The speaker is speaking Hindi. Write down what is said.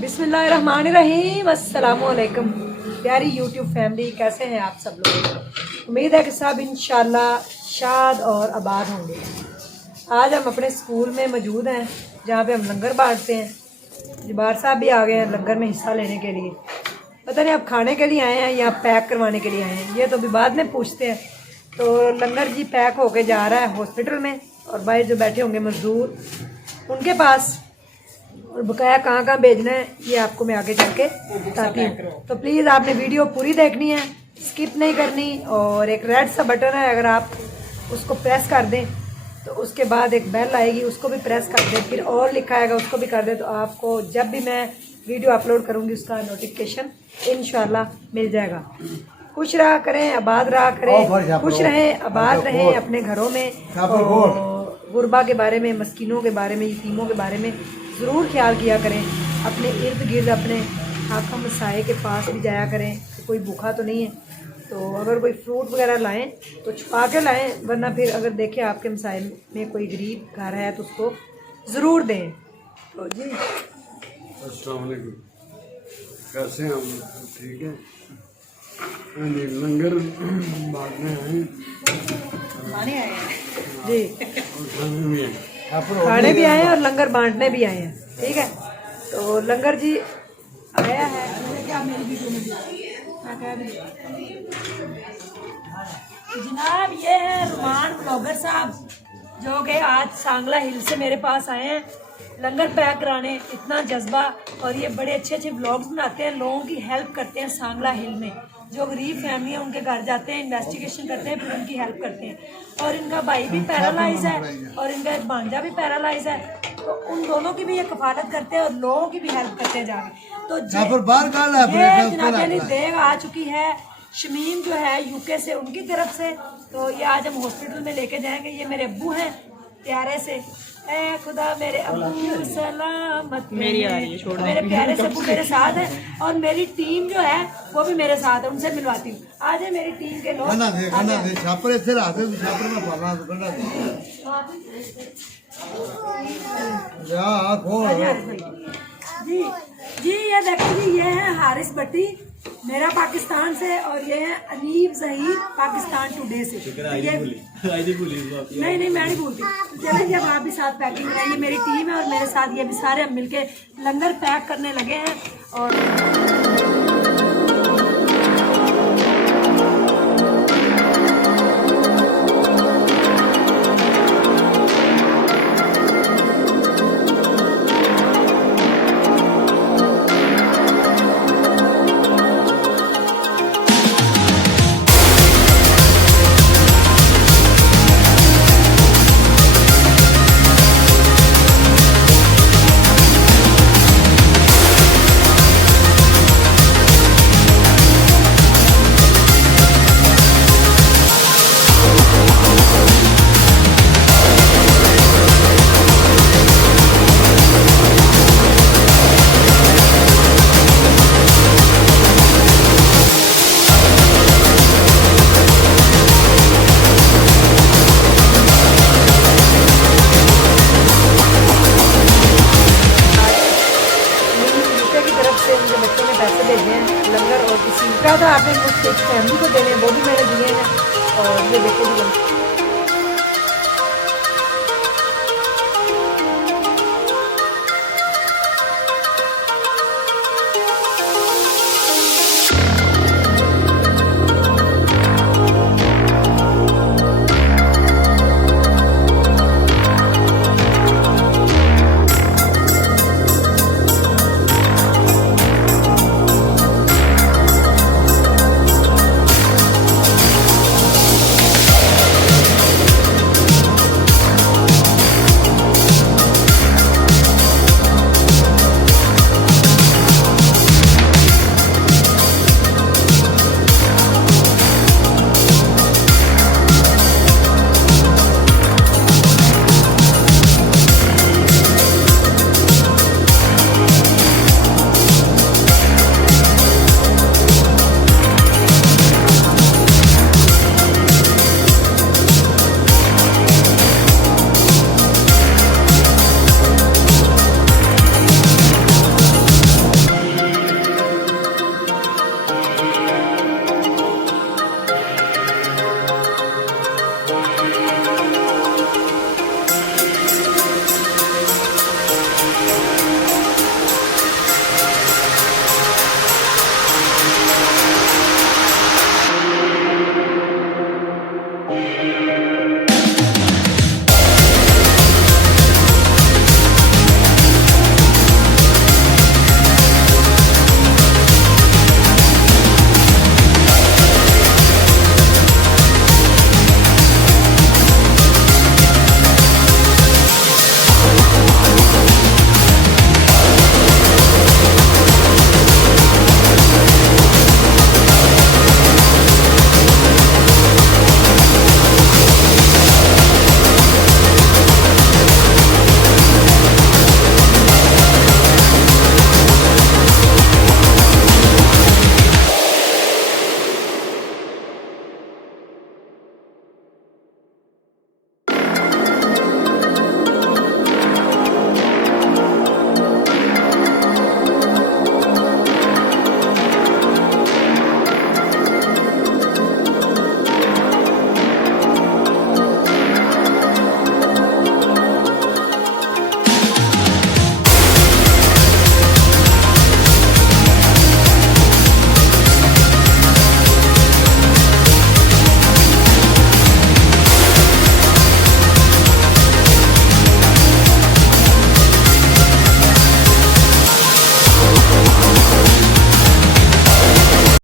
बिस्मिल्लाहिर्रहमानिर्रहीम, अस्सलाम वालेकुम। प्यारी यूट्यूब फैमिली, कैसे हैं आप सब लोग। उम्मीद है कि सब इंशाल्लाह शाद और आबाद होंगे। आज हम अपने स्कूल में मौजूद हैं जहाँ पे हम लंगर बांटते हैं। जबार साहब भी आ गए हैं लंगर में हिस्सा लेने के लिए। पता नहीं आप खाने के लिए आए हैं या पैक करवाने के लिए आए हैं, ये तो अभी बाद में पूछते हैं। तो लंगर जी पैक होके जा रहा है हॉस्पिटल में, और भाई जो बैठे होंगे मजदूर उनके पास, और बकाया कहाँ कहाँ भेजना है ये आपको मैं आगे चल के बताती हूँ। तो प्लीज़ आपने वीडियो पूरी देखनी है, स्किप नहीं करनी। और एक रेड सा बटन है, अगर आप उसको प्रेस कर दें तो उसके बाद एक बेल आएगी, उसको भी प्रेस कर दें। फिर और लिखा आएगा, उसको भी कर दें, तो आपको जब भी मैं वीडियो अपलोड करूँगी उसका नोटिफिकेशन इंशाल्लाह मिल जाएगा। खुश रहा करें, आबाद रहा करें, खुश रहें, आबाद रहें अपने घरों में। और गुरबा के बारे में, मस्किनों के बारे में, यतीमों के बारे में ज़रूर ख्याल किया करें। अपने इर्द गिर्द अपने हाकम साए के पास भी जाया करें कि कोई भूखा तो नहीं है। तो अगर कोई फ्रूट वगैरह लाएं तो छुपा के लाएं, वरना फिर अगर देखें आपके मसाए में कोई गरीब घर है तो उसको ज़रूर दें। तो जी अस्सलाम वालेकुम, कैसे हैं हम? ठीक है जी, लंगर बांटने हैं जी, खाने भी आए हैं और लंगर बांटने भी आए हैं। ठीक है, तो लंगर जी आया है। जनाब ये है रुमान ब्लॉगर साहब, जो कि आज सांगला हिल से मेरे पास आए हैं लंगर पैक कराने। इतना जज्बा, और ये बड़े अच्छे अच्छे व्लॉग्स बनाते हैं, लोगों की हेल्प करते हैं। सांगला हिल में जो गरीब फैमिली है उनके घर जाते हैं, इन्वेस्टिगेशन करते हैं, फिर उनकी हेल्प करते हैं। और इनका भाई भी पैरालाइज है और इनका एक भांजा भी पैरालाइज है, तो उन दोनों की भी ये कफालत करते हैं और लोगों की भी हेल्प करते हैं जाके। तो ये जनाब देव आ चुकी है शमीम जो है यूके से, उनकी तरफ से। तो ये आज हम हॉस्पिटल में लेके जाएंगे। ये मेरे अब्बू हैं प्यारे से, ए खुदा मेरे अब्बू सलामत, मेरी आ रही है, छोड़ मेरे प्यारे से अब्बू मेरे साथ है। और मेरी टीम जो है वो भी मेरे साथ है, उनसे मिलवाती हूँ। आज है मेरी टीम के लोग। जी जी, ये देखो जी, ये है हारिस भट्टी मेरा पाकिस्तान से, और ये है अनीब जहीर पाकिस्तान टुडे से। ये नहीं मैं नहीं भूलती। चलें जी, अब आप भी साथ पैकिंग कराइए। मेरी टीम है और मेरे साथ ये भी सारे हम मिलके लंगर पैक करने लगे हैं। और पैसे भेजे हैं लंगर, और किसी का था आपने मुझसे एक फैमिली को देने, वो भी मैंने दिए हैं। और ये देखिए जी